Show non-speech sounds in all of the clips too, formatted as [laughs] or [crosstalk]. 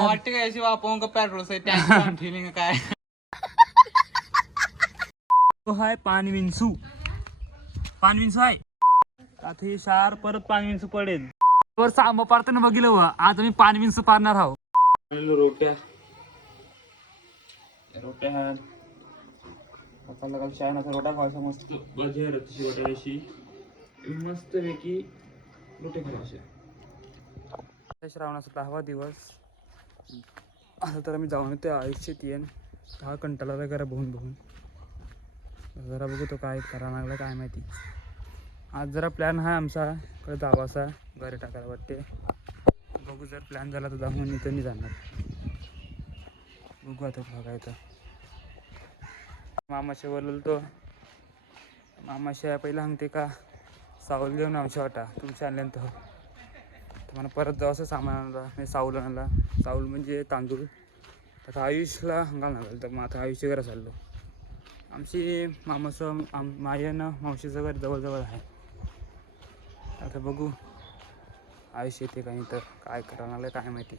वाटते काय शिवा आपण का पेट्रोल से टँक हाय आहे आता हे। शार परत पडेल वर साम पारताना बघितलं व आज आम्ही पानविंचू पारणार आहोत रोट्या रोट्या रोटा खायचा मस्त। भजी मस्त पैकी रोटे खायचे श्रावणाचा दहावा दिवस। आता तर आम्ही जाऊन येतो आयुष्यात येईन. हा कंटाळा वगैरे बघून बघून. जरा बघू तो काय करा लागला काय माहिती. आज जरा प्लॅन आहे आमचा. कडे जावासा घरी टाकायला वाटते बघू जर प्लॅन झाला तर जाऊन इथं मी जाणार बघू आता बघायचं मामाशा बोललो तो पहिला सांगते का सावल घेऊन आमच्या वाटा तुमच्या आणल्यानंतर. तर मला परत जाऊ असं सामान आणला. म्हणजे साऊल आणला. साऊल म्हणजे तांदूळ. आता आयुषला हंगाल लागेल तर मग आता आयुष्य घरा चाललो. आमची मामाचं आम माझ्या ना मावशीचं घर जवळजवळ आहे. आता बघू आयुष्य येते काही तर काय करायला काय माहिती.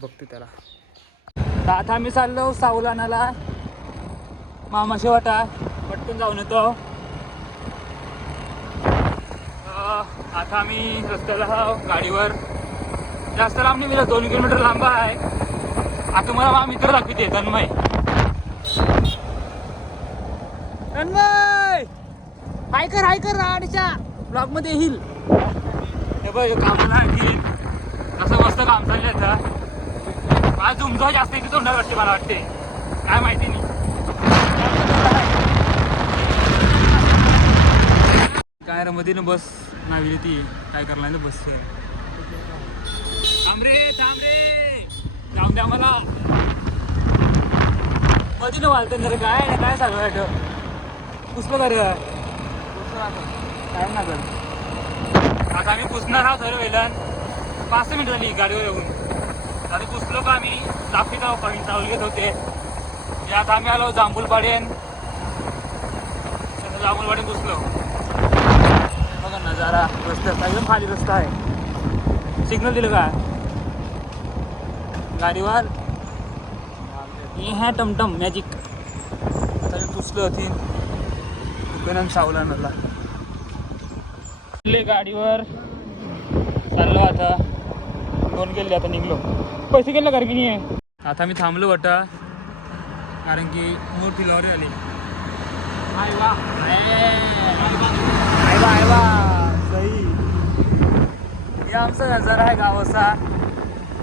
बघते त्याला. तर आता आम्ही चाललो सावलानाला मामाशी वाटा. पटकन जाऊन येतो अं, आता आम्ही रस्त्याला गाडीवर. जास्त लांब नाही दोन किलोमीटर लांब आहे. आता मला मित्र दाखवते तन्मय. तन्मय! हाय कर हाय कर राडच्या ब्लॉगमध्ये येईल. हे बघ कामाला आहे असं मस्त काम चाललंय आता. मला तुमचं जास्त इथे तोंडात वाटते मला वाटते. काय माहिती नाही. काय रे मध्ये बस. नाविली ती काय करणार ना बस थांब रे थांब रे. जाऊन द्या मला. मध्ये न वालतं रे काय ना काय सांगू वाटत? पुष्प कर काय ना कर आता आम्ही पुसणार आहोत सर वेळेला. पाच मिनिट झाली गाडीवर येऊन. आता पुसलो का आम्ही? जाफी जाऊ पाणी चावल घेत होते. आता आम्ही आलो जांभूलपाड्यान जांभूलपाड्यान पुसलो. बघा नजारा रस्ता एकदम खाली रस्ता आहे. सिग्नल दिलं का? गाडीवर? हे है टमटम मॅजिक आता मी पुसलो होती दुकानात सावला नला गाडीवर. चाललो आता. दोन गेले आता निघलो. पैसे गेले का की नाही? आता मी थांबलो वाटा कारण की मोठी लॉरी आली. आय वा आय वा आय वा आमचं नजर आहे गावाचा.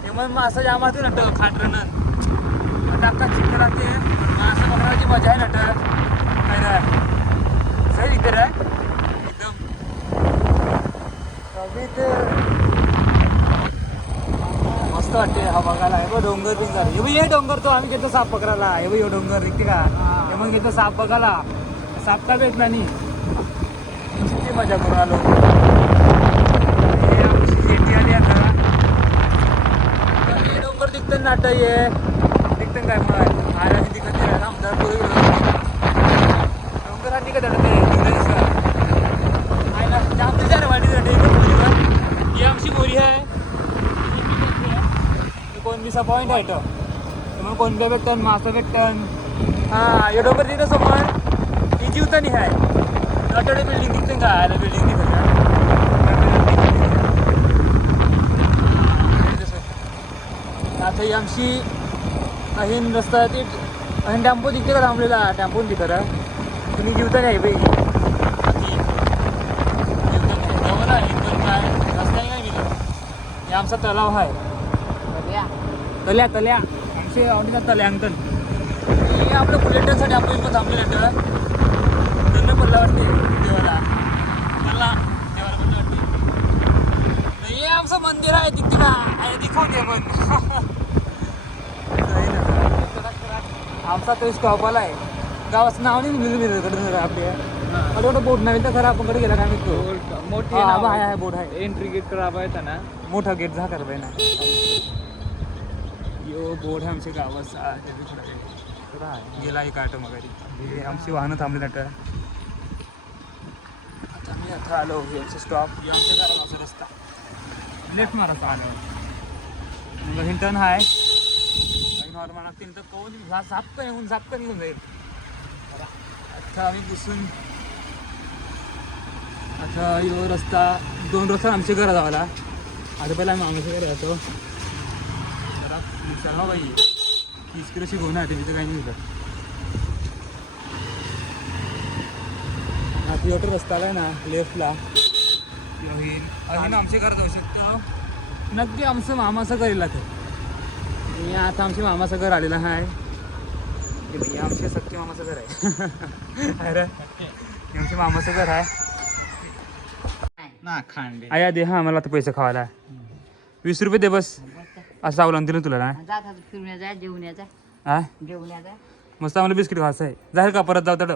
हे मग मासा जामात नट खाटरन. आता अक्का चिकन राहते मासा पकडायची मजा आहे नट. काय रे सही एकदम. तर. मस्त वाटते हा बघायला. हे बघ डोंगर बिंगर. हे बघ हे डोंगर तो. आम्ही घेतो साप पकडायला. हे बघ हे डोंगर. इथे का? हे मग घेतो साप बघायला. साप का भेटला नाही? किती मजा करून आलो हे आमची जेटी आली आता तर हे डोंगर दिसतं नाट ये दिसतं काय मग महाराज दिखत नाही ना आमदार पुढे डोंगर हा दिखत आहे आहे चार वाटी जाते ही आमची आहे. पॉईंट आहे तो मग कोणत्या भेटतन मासा भेटतन हा हे डोंगर तिथं समोर. ही जीवतानी आहे. नटडे बिल्डिंग दिसते का? आयला बिल्डिंग दिसत आता आमची अहीन रस्ता ती अहीन टेम्पो दिसते का थांबलेला टेम्पो तिथं रा तुम्ही जीवतानी आहे बाई. जवळ आहे पण काय रस्ता आहे काय गेलो हे आमचा तलाव आहे. तल्या. तल्या आमचे आवडीचा तल्या अंकन हे आपलं बुलेटसाठी आपण इथं थांबले लेटर त्यांना पडला वाटते देवाला. मला देवाला पडलं वाटते हे आमचं मंदिर आहे तिथे ना आणि दिखवते पण. [laughs] आमचा तो स्टॉप आलाय. गावाचं नाव नाही मिळून मिळत आपल्या. मला वाटतं बोट नाही तर खरं आपण कडे गेला काय मिळतो मोठी आहे. आहे बोट आहे. एंट्री गेट करायचा ना. मोठा गेट झा कर ना यो बोर्ड आहे आमच्या गावाचा. गेला एक आटो मग आमची वाहनं थांबली नट आता. मी आता आलो यांचे स्टॉप आमच्या घराचा रस्ता. लेफ्ट मारा आल्यावर मग हिंटन हाय. आणि लागतील तर कोण झा- येऊन झापकन येऊन जाईल. आता आम्ही पुसून आता यो रस्ता दोन रस्ता आमच्या घरा जावाला आता पहिला आम्ही आमच्या घरी जातो. जरा विचारा पाहिजे तीस किलो शिकवून आहे तिथे काही नाही होतं आता पिवटर रस्ता आहे ना लेफ्टला. आमच्या घरात जाऊ शकतो. नक्की आमचं मामाचं करेल ते. मी आता आमच्या मामाचं घर आलेलं आहे. हे बघ, आमचे सख्खे मामाचं घर आहे. [laughs] अरे हे आमच्या मामाचं घर आहे. ना खांडे. आया दे हा मला आता पैसे खावायला वीस रुपये दे बस. असं आवलं ना तुला ना. हा मस्त आम्हाला बिस्किट खायचं आहे. जाहीर का परत जाऊ तड?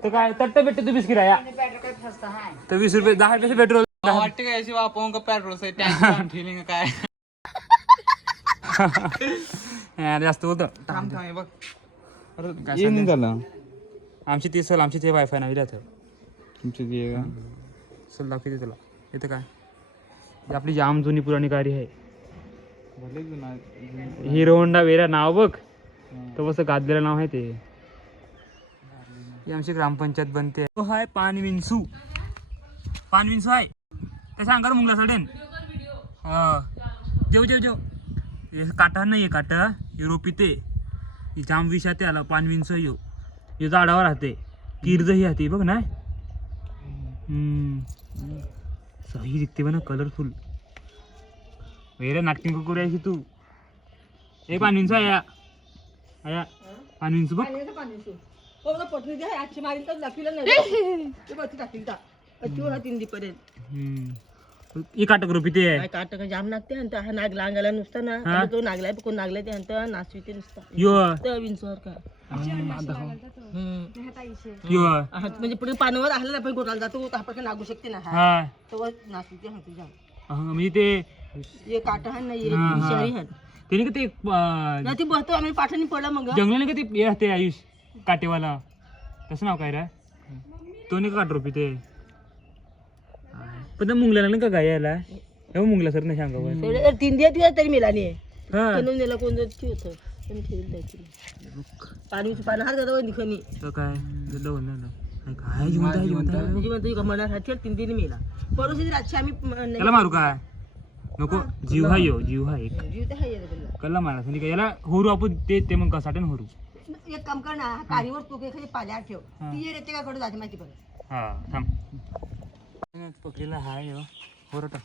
तर काय तट्ट भेटते तू बिस्किट आहे पेट्रोल काय फसतं हाय तर वीस रुपये दहा रुपये पेट्रोल? वाटते का ऐसी वापरून का पेट्रोल से [laughs] [laughs] जास्त होतं थांब थांब हे बघ. काय ये नाही सांगते? झालं आमची ती सल आमची ते वायफाय नाही राहतं. तुमची ती आहे सल दाखवते तुला. येतं काय? ही आपली जाम जुनी पुराणी गाडी आहे. का भले जुना हिरो होंडा वेरा नाव बघ. तर कसं गाजलेलं नाव आहे ते. ही आमची ग्रामपंचायत बनते. तो हाय पानविंसू पानविंसू आहे ते सांगा मुंगला सडेन हा. जेव जेव जेव. हे काटा नाही आहे काटा हे रोपिते ही जाम विषाते आला पानविंसू आहे ह्यो. ह्यो झाडावर राहते. किर्ज ही राहते बघ ना. हम्म. सही दिसते बघ ना कलरफुल वेरे नाटकी करू आहे की तू? ए पानविंसू आया आया पानविंसू बघ. [laughs] हम्म. ही काटक रोपिते आहे काटक जाम नागते आणि हा नाग लांगायला नुसतं ना. हा? आणि तो नागलाय कोण नागलाय ते म्हणतं नाचविते नुसतं. यो. तर विंचवर का? यो. म्हणजे पुढे पानावर आलं आपण गोटाला जातो आपण नागू शकते ना. हा. हा तर नाचविते हा तुझ्या हा, म्हणजे ते काट हा नाही हा, हा. शहरी हा त्याने का ते ना ती आम्ही पाठाने पडला मग. जंगलाने का ते हे असते आयुष काटेवाला? तसं नाव काय रे? तो नाही का काट रोपी ते? पण त्या मुंगल्याला नाही का गाय यायला? हे मुंगला सर नाही सांगा तीन दिवस दिवस तरी मिळाला नाही. हा. नेला कोण जात होतं पण ठेवून द्यायची पाणी पानं हात जातो काय? गेलं म्हणलं ना. काय काय? जिवंत आहे जिवंत आहे. म्हणजे म्हणतो का मनासाठी तीन दिन मिळाला परोशी रातची आम्ही त्याला मारू काय? नको. जीव हा यो जीव हा एक. जीव तर हाय याला. कल्ला मारा. म्हणजे काय? याला होरू आपण ते ते मग कसाटे होरू. एक काम कर ना कारीवर तू एखादी पाल्यावर ठेव. ती येते कडे जाते माहिती हा थांब. पकडलेला हाय हो बरं टाक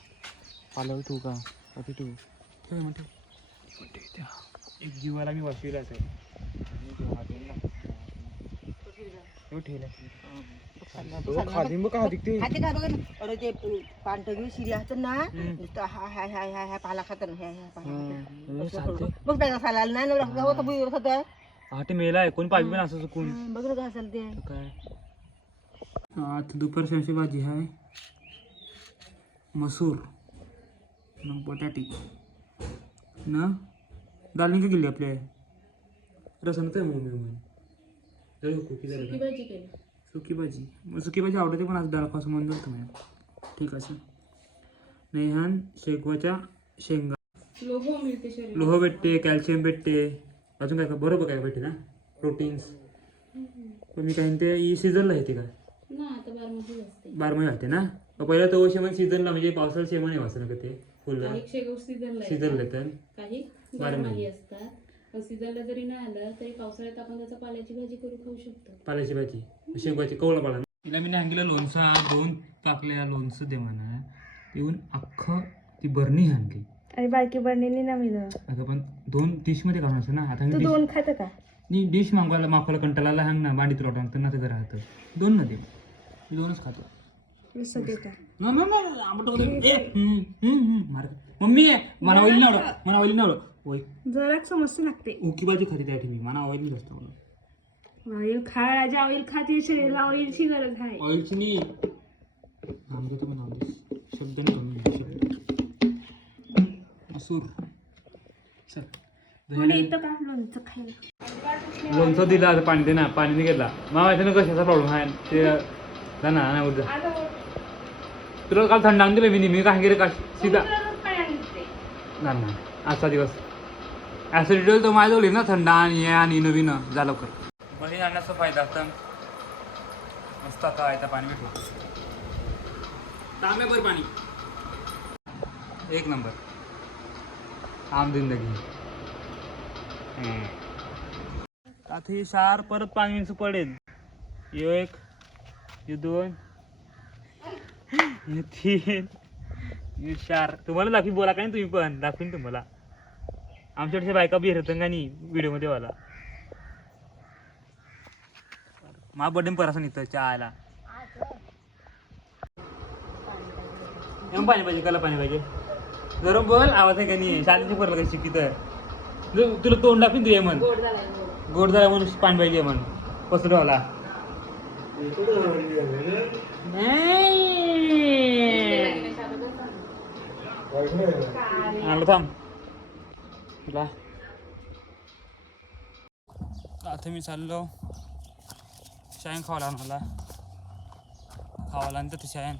पालव तू का अति तू। ठेव मग ठेव एक जीवाला मी वाचविला असेल खाली मग का दिखते खाते काय बघा ना अरे ते पांढरी शिरी असतात ना नुसतं हाय हाय हाय हाय हाय पाला खातात ना, हाय हाय पाला खातात. असं करू. बघ त्याचा साला नाही ना रस्ता होता बुई होता ते. हा। ते मेला आहे कोण पाहिजे पण असं चुकून हं, बघ ना काय असेल ते काय आता दुपारची भाजी आहे मसूर न बटाटी. ना? दाल नाही का गेली आपल्या? रसन काय मग मी जरा कुकी जरा सुकी भाजी मग सुकी भाजी आवडते पण आज डाळपासून म्हणून जातं मला ठीक आहे नेहान शेगवाच्या शेंगा. लोह भेटते कॅल्शियम भेटते. अजून काय काय बरोबर काय भेटते ना? प्रोटीन्स. पण मी काही ते ई सीझनला येते का? बारमाही घालते ना? पहिला तो शेमन सीझनला म्हणजे पावसाळ्यात शेमन आहे वाचलं का ते? फुलं सीझनला येतं काही बारमाही. असतात. पण सीझनला जरी नाही आलं तरी पावसाळ्यात आपण त्याचा पाल्याची भाजी करून खाऊ शकतो. पाल्याची भाजी? शेंगाची कवळा पाला. तिला मी सांगितलं लोणचा दोन पाकल्या लोणचं दे म्हणा. येऊन अख्खं ती बरणी आणली आणि बारकी बरणीने ना मी आता पण दोन डिशमध्ये खाऊन असं ना? आता तू मी दोन खात का? डिश डिश मागवायला मागवायला कंटाळाला हँग ना बांडीत रोटा तर ना तर राहतं दोन ना दोनच खातो. न- न- आंबट वगैरे. ए, हम्म, हम्म, हम्म, मार. मम्मी मला ऑइल नाही आवडत. मला ऑइल नाही आवडत. ओय. जरा समस्या लागते. उकी भाजी खाते त्या ठिकाणी. मला ऑइल जास्त आवडत ऑइल खा राजा. ऑइल खाते शरीराला. ऑइलची गरज आहे. ऑइलची मी आमच्या तर पण आवडते शब्दाने कमी आहे, शब्द. मसूर. चल. मला येतं का? लोणचं खायला. लोणचं दिलं आता पाणी दे ना. पाणी नाही घेतला. मला माहिती ना कशाचा प्रॉब्लेम आहे? ते जा ना नाही उद्या. तुला काल थंड आणून दिलं मी मी काय गेले का सीधा. ना ना आजचा दिवस. ॲसिडिटी तर माझ्या जवळ ना थंड आणि हे आणि नवीन. जा लवकर. बळी आणण्याचा फायदा असतं मस्त आता आहे पाणी भेटू तांब्याभर पाणी. एक नंबर. आम जिंदगी. आता ही शार परत पाणी पडेल यो एक. यो दोन यो तीन यो चार तुम्हाला दाखवी बोला काय तुम्ही पण? दाखवीन तुम्हाला. आमच्याकडच्या बायका बी होतं का नाही व्हिडिओमध्ये वाला. मा बर्थडे पर असं निघतं चहाला. एम पाणी पाहिजे कला पाणी पाहिजे. गरम बोल आवाज आहे का नाही? शाळेची परला कशी तर. तुला तोंड दाखवीन तू ये म्हण. गोड झाला म्हणून. पाणी पाहिजे म्हण. पसरवाला आलो थांब तुला आता मी चाललो शायन खावायला मला खावायला नंतर ते शायन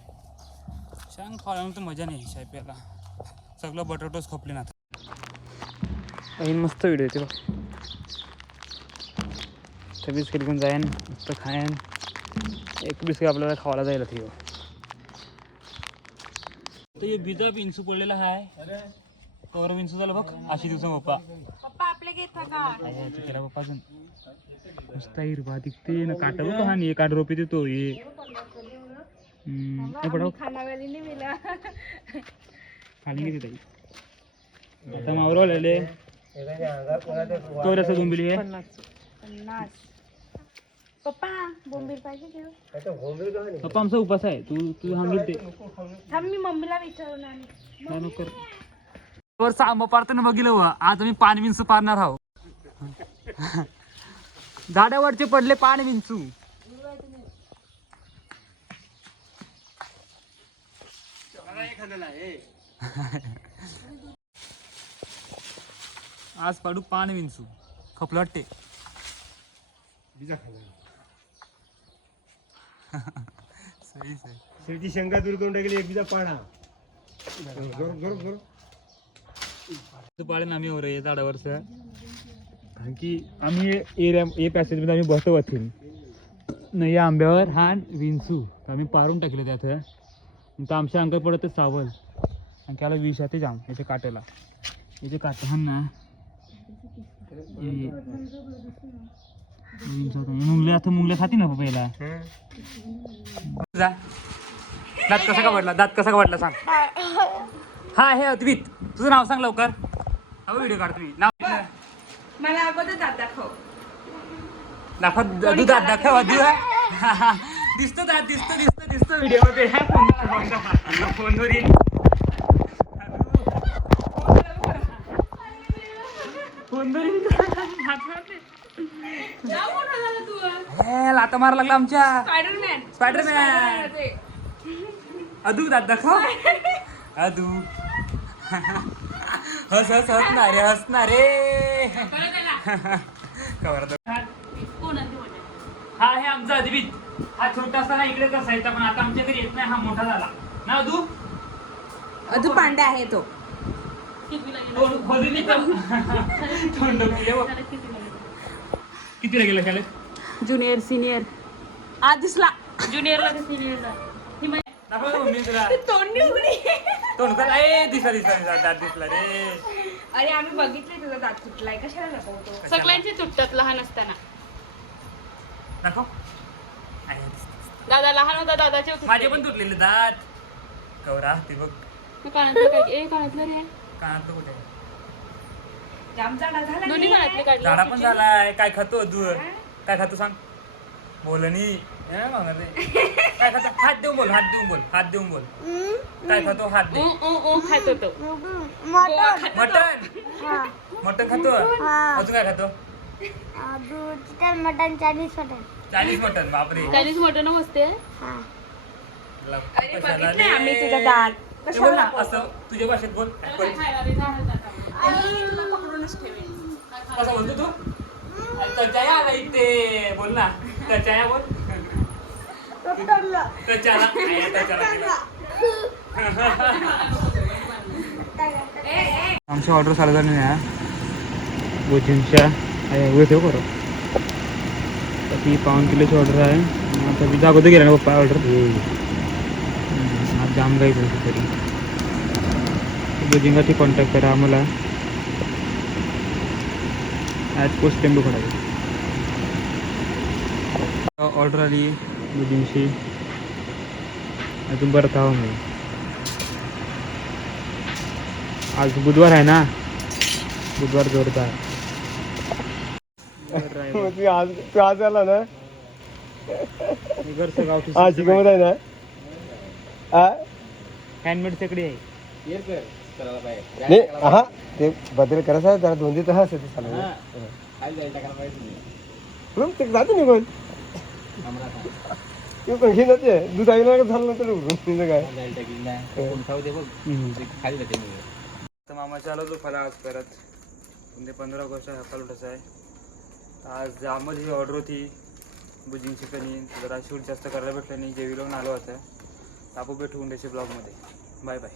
खावायला तर मजा नाही शाय प्यायला सगळं बटाटोच खोपले ना मस्त व्हिडिओ येते बघ त्या बिस्किट घेऊन जाईन मस्त खायन एक बिस्किट आपल्याला खावायला जायला ठेव तर हे बिजा पडलेला आहे कवर बिंचू झालं बघ. अशी दिवसा पप्पा. पप्पा आपले घेता का? आहे, तो केला पप्पा अजून. नुसता हिरवा दिसते ना. काटा बघ हा एक काट रोपी देतो. हे. नाही आता मावर आलेले. आहे. पन्नास. पप्पा बोंबील पाहिजे घेऊ पप्पा आमचा उपास आहे. तू तू ते थांब मी मम्मीला विचारून आणि काय नको करू. वर सांब पारताना बघितलं व आज आम्ही पाणी विंचू पारणार आहोत. झाडावरचे पडले पाणी विंचू. आज पाडू पाणी विंचू. खपलं वाटते सही सही. शेवटी शंका दूर करून टाकली एकदा पाडा. जोर जोर जोर. तो पाळेन आम्ही वर आहे झाडावरचं कारण की आम्ही एरिया ए पॅसेजमध्ये आम्ही बसतो वाचीन न या आंब्यावर हा विंचू. तर आम्ही पारून टाकलं त्यात. तर आमच्या अंगात पडत सावल. आणि त्याला विष आहे ते जाम याच्या काट्याला. याचे काटे हा ना हे- हे विंचू आता. हे मुंगले आता मुंगले खाती ना पहिला. जा. दात कसा का वाटला दात कसा का वाटला सांग. हा हे अद्वित. तुझं नाव सांग लवकर. अहो व्हिडिओ काढ तुम्ही नाव मला अगोदर दात दाखव. दाखव दात दाखव [laughs] दिसतो दात दिसतो दिसतो दिसतो व्हिडिओमध्ये. फोनवर येईल फोनवर येईल हे, लाथा मारा लागला आमच्या. स्पायडरमॅन स्पायडरमॅन अदू दात दाखव. अदू [laughs] हस हस हसणारे हसणारे [laughs] कवर हा हे आमचा अद्वित. हा छोटासा ना इकडे असायचा पण आता आमच्या घरी येत नाही हा मोठा झाला. ना अदू अधू पांडा आहे तो. [laughs] तोंड खोदून येतं. तोंड डोकले बघ. कितीला गेला शाळेत? Junior senior. आज दिसला ज्युनियरला सिनियरला? दाखव मम्मी तुला तोंडी उघडी. तोंड कर ए दिसला दिसला दिसला दात दिसला रे. अरे आम्ही बघितले तुझा दात तुटलाय कशाला लपवतो सगळ्यांचे तुटतात लहान असताना. दाखव. दादा लहान होता दादाचे माझे पण तुटलेले दात. कवरा ते बघ. कानातलं काय ए कानातलं रे. कानात कुठे आहे? दोन्ही कानातले काढले. झाडा पण झालाय. काय खातो तू काय खातो सांग? हे रे. काय खातो? हात देऊन बोल हात देऊन बोल हात देऊन बोल. काय खातो? हात दे. खात मटन मटन खातो अजून काय खातो? Mutton Chinese mutton Chinese mutton बापरे. चायनीज मटन कशाला रे? आम्ही तुझा दात. ते बोल ना असं तुझ्या भाषेत बोल. कसं बोलतो तू? कचाया आला इथे. बोल ना. कचाया बोल. कचाला कचाला आमची ऑर्डर चालू झाली नाही भुजिंगच्या उभे ठेव करू तर ती पाऊन किलोची ऑर्डर आहे. आता मी अगोदर गेला ना पप्पा ऑर्डर आज जाम गाई होती तरी. भुजिंगाची कॉन्टॅक्ट करा आम्हाला. ॲज पोस्ट टेंबू पडायची ऑर्डर आली. भुजिंगची अजून बरं खावं मी. आज बुधवार आहे ना? बुधवार जोरदार. तू आज तू आज आला ना? घरचं गावठी आज शिकवत आहे ना? हा? हँडमेड सगळी आहे. नाही हा ते बदल करायचं जरा दोन दिवस असं ते चालू मग ते जाते निघून. ते पण घेऊन जाते दूध ना झालं नंतर उघडून काय? खाली जाते तर मामाच्या आलो तो फला आज परत. म्हणजे पंधरा ऑगस्ट हा फलवटाचा आहे. आज जामच ही ऑर्डर होती. बुजिंग चिकनी जरा शूट जास्त करायला भेटलं नाही जेवी लावून आलो होतं. आपण भेटू उंड्याच्या ब्लॉगमध्ये बाय बाय